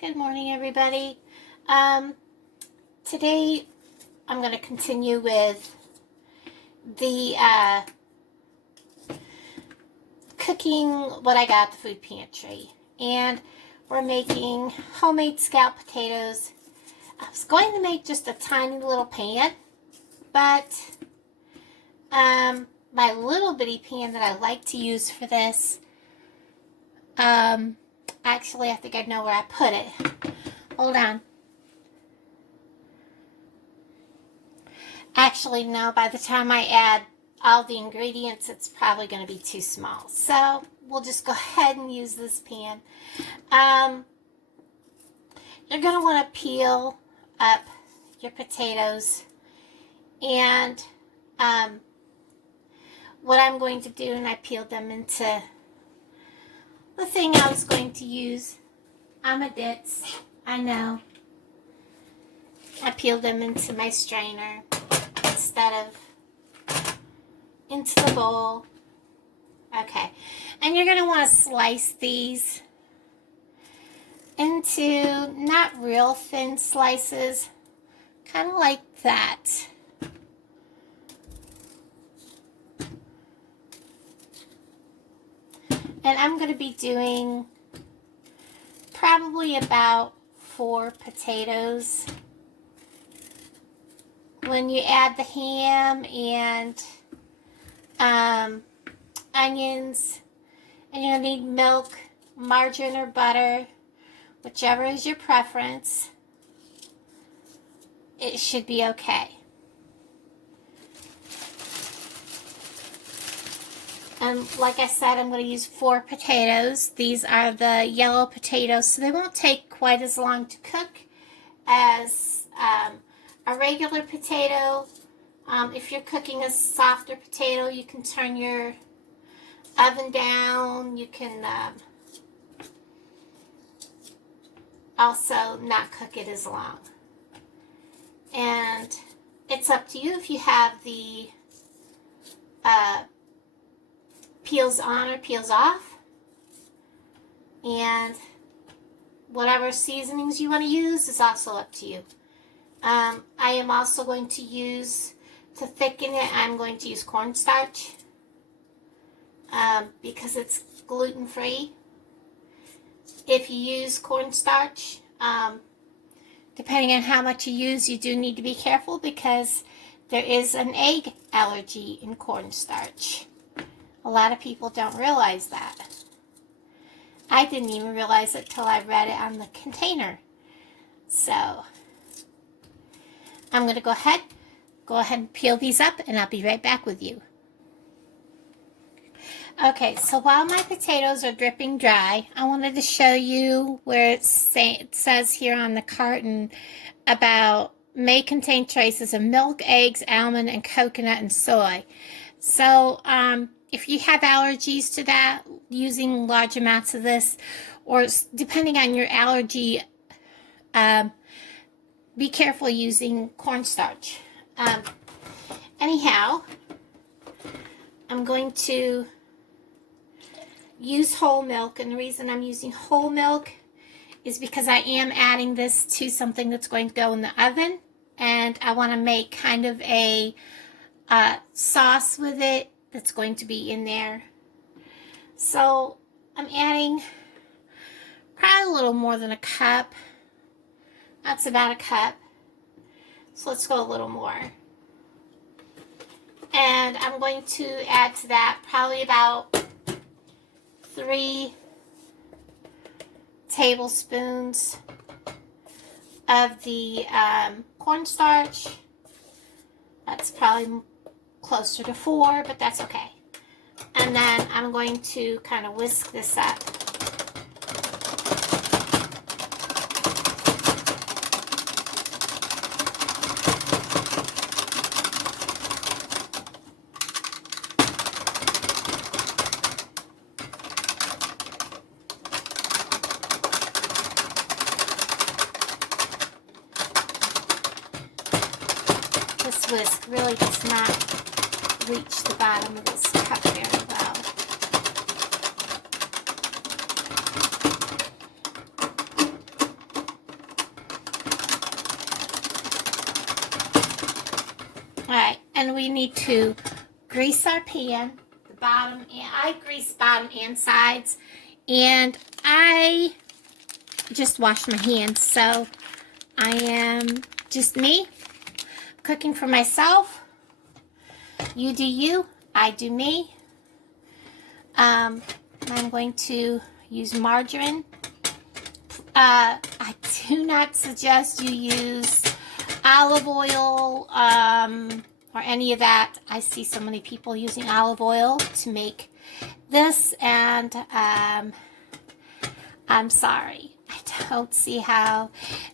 Good morning, everybody. Today I'm going to continue with the cooking what I got at the food pantry. And we're making homemade scalloped potatoes. I was going to make just a tiny little pan, but my little bitty pan that I like to use for this, actually, I think I know where I put it. Hold on. Actually, no, by the time I add all the ingredients, it's probably going to be too small. So, we'll just go ahead and use this pan. You're going to want to peel up your potatoes. And what I'm going to do, and I peeled them into the thing I was going to use. I'm a ditz, I know. I peeled them into my strainer instead of into the bowl. Okay, and you're going to want to slice these into not real thin slices, kind of like that. And I'm going to be doing probably about 4 potatoes. When you add the ham and onions, and you're going to need milk, margarine, or butter, whichever is your preference, it should be okay. And like I said, I'm going to use 4 potatoes. These are the yellow potatoes, so they won't take quite as long to cook as a regular potato. If you're cooking a softer potato, you can turn your oven down. You can also not cook it as long. And it's up to you if you have the peels on or peels off, and whatever seasonings you want to use is also up to you. I am also going to use, to thicken it, I'm going to use cornstarch because it's gluten-free. If you use cornstarch, depending on how much you use, you do need to be careful because there is an egg allergy in cornstarch. A lot of people don't realize that. I didn't even realize it till I read it on the container. So, I'm going to go ahead and peel these up, and I'll be right back with you. Okay, so while my potatoes are dripping dry, I wanted to show you where it says here on the carton about may contain traces of milk, eggs, almond, and coconut and soy. So, if you have allergies to that, using large amounts of this, or depending on your allergy, be careful using cornstarch. Anyhow, I'm going to use whole milk, and the reason I'm using whole milk is because I am adding this to something that's going to go in the oven, and I want to make kind of a sauce with it that's going to be in there. So I'm adding probably a little more than a cup. That's about a cup. So let's go a little more. And I'm going to add to that probably about 3 tablespoons of the cornstarch. That's probably closer to 4, but that's okay. And then I'm going to kind of whisk this up. This whisk really does not reach the bottom of this cup very well. Alright, and we need to grease our pan, the bottom, and I grease bottom and sides, and I just washed my hands, so I am just me, cooking for myself. You do you, I do me. I'm going to use margarine. I do not suggest you use olive oil or any of that. I see so many people using olive oil to make this, and I'm sorry. I don't see how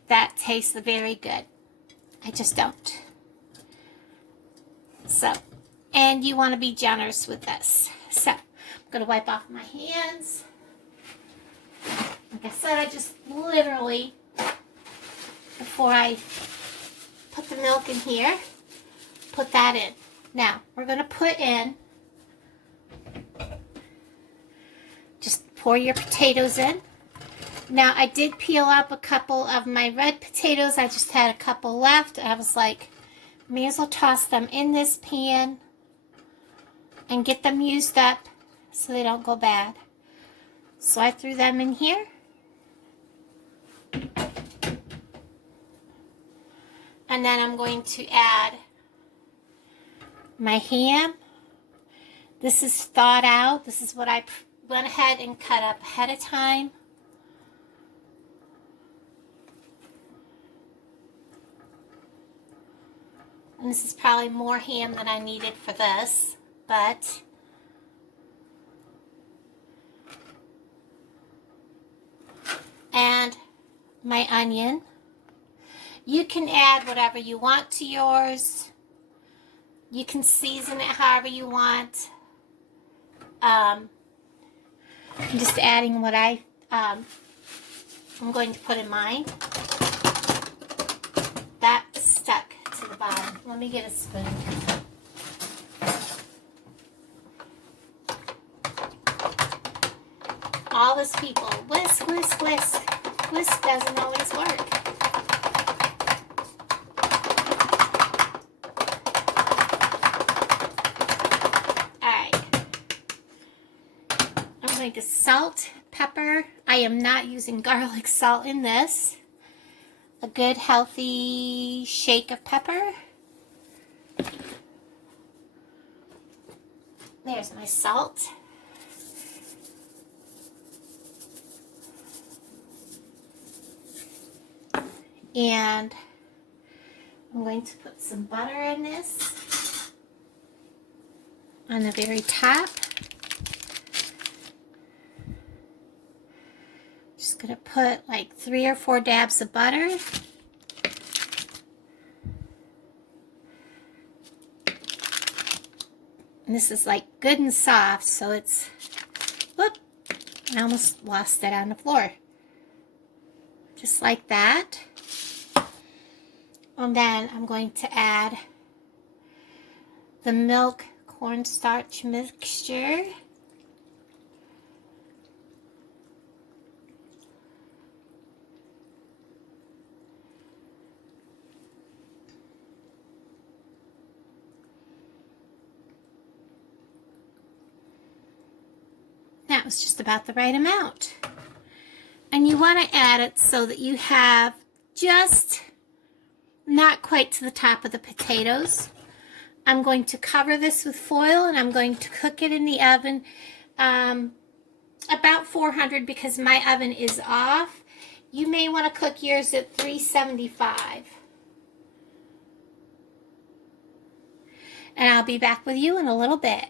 that tastes very good. I just don't. So, and you want to be generous with this. So, I'm going to wipe off my hands. Like I said, I just literally, before I put the milk in here, put that in. Now, we're going to put in, just pour your potatoes in. Now, I did peel up a couple of my red potatoes. I just had a couple left. I was like, may as well toss them in this pan and get them used up so they don't go bad. So I threw them in here. And then I'm going to add my ham. This is thawed out. This is what I went ahead and cut up ahead of time. And this is probably more ham than I needed for this, but and my onion. You can add whatever you want to yours. You can season it however you want. I'm just adding what I'm going to put in mine. That's stuck to the bottom. Let me get a spoon. All this people, whisk, whisk, whisk. Whisk doesn't always work. I'm going to salt, pepper. I am not using garlic salt in this. A good healthy shake of pepper. There's my salt. And I'm going to put some butter in this on the very top. Just going to put like 3 or 4 dabs of butter. And this is like good and soft, so it's, whoop, I almost lost it on the floor. Just like that. And then I'm going to add the milk cornstarch mixture. That was just about the right amount. And you want to add it so that you have just not quite to the top of the potatoes. I'm going to cover this with foil and I'm going to cook it in the oven about 400 because my oven is off. You may want to cook yours at 375. And I'll be back with you in a little bit.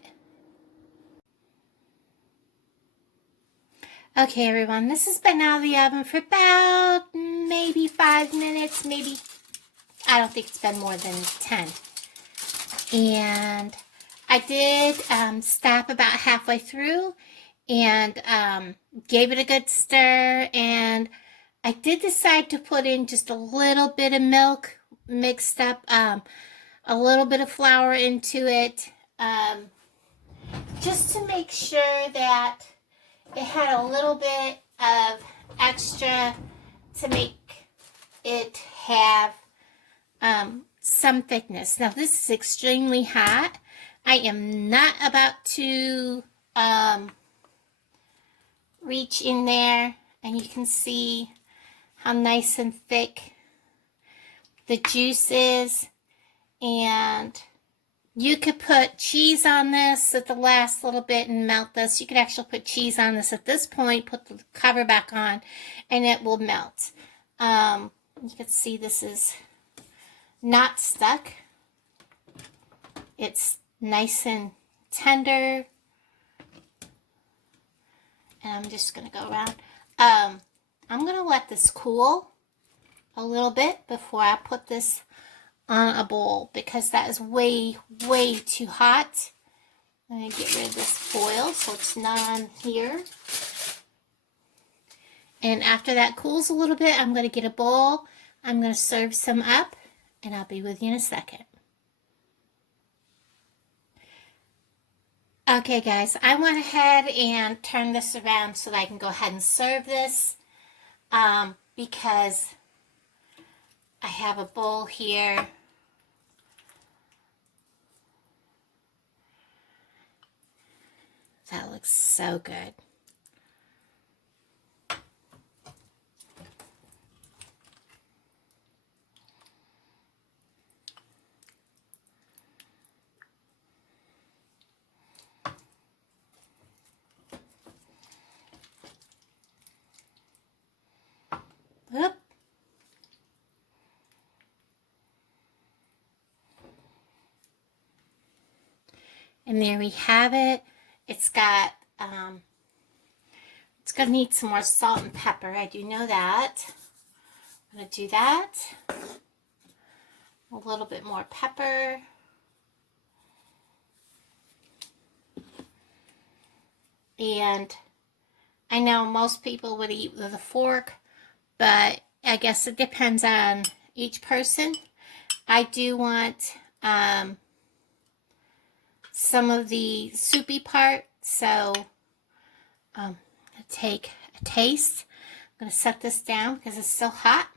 Okay, everyone, this has been out of the oven for about maybe 5 minutes, maybe, I don't think it's been more than 10. And I did stop about halfway through and gave it a good stir. And I did decide to put in just a little bit of milk mixed up, a little bit of flour into it, just to make sure that it had a little bit of extra to make it have some thickness. Now this is extremely hot. I am not about to reach in there, and you can see how nice and thick the juice is. And you could put cheese on this at the last little bit and melt this. You could actually put cheese on this at this point, put the cover back on, and it will melt. You can see this is not stuck. It's nice and tender. And I'm just going to go around. I'm going to let this cool a little bit before I put this on a bowl, because that is way, way too hot. I'm going to get rid of this foil so it's not on here. And after that cools a little bit, I'm going to get a bowl. I'm going to serve some up, and I'll be with you in a second. Okay guys, I went ahead and turned this around so that I can go ahead and serve this, because I have a bowl here. That looks so good. Oop. And there we have it. It's got, it's going to need some more salt and pepper. I do know that. I'm going to do that. A little bit more pepper. And I know most people would eat with a fork, but I guess it depends on each person. I do want some of the soupy part, so I'm going to take a taste. I'm going to set this down because it's still hot.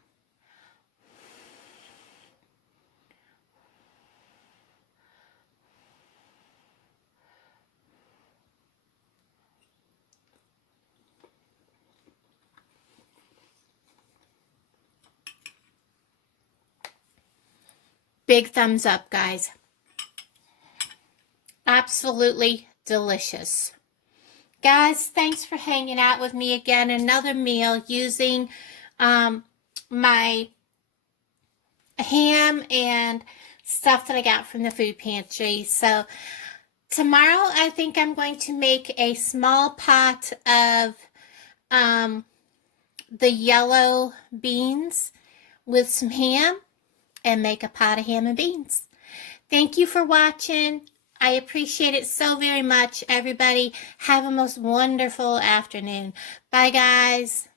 Big thumbs up, guys. Absolutely delicious. Guys, thanks for hanging out with me again. Another meal using my ham and stuff that I got from the food pantry. So tomorrow I think I'm going to make a small pot of the yellow beans with some ham and make a pot of ham and beans. Thank you for watching. I appreciate it so very much, everybody. Have a most wonderful afternoon. Bye, guys.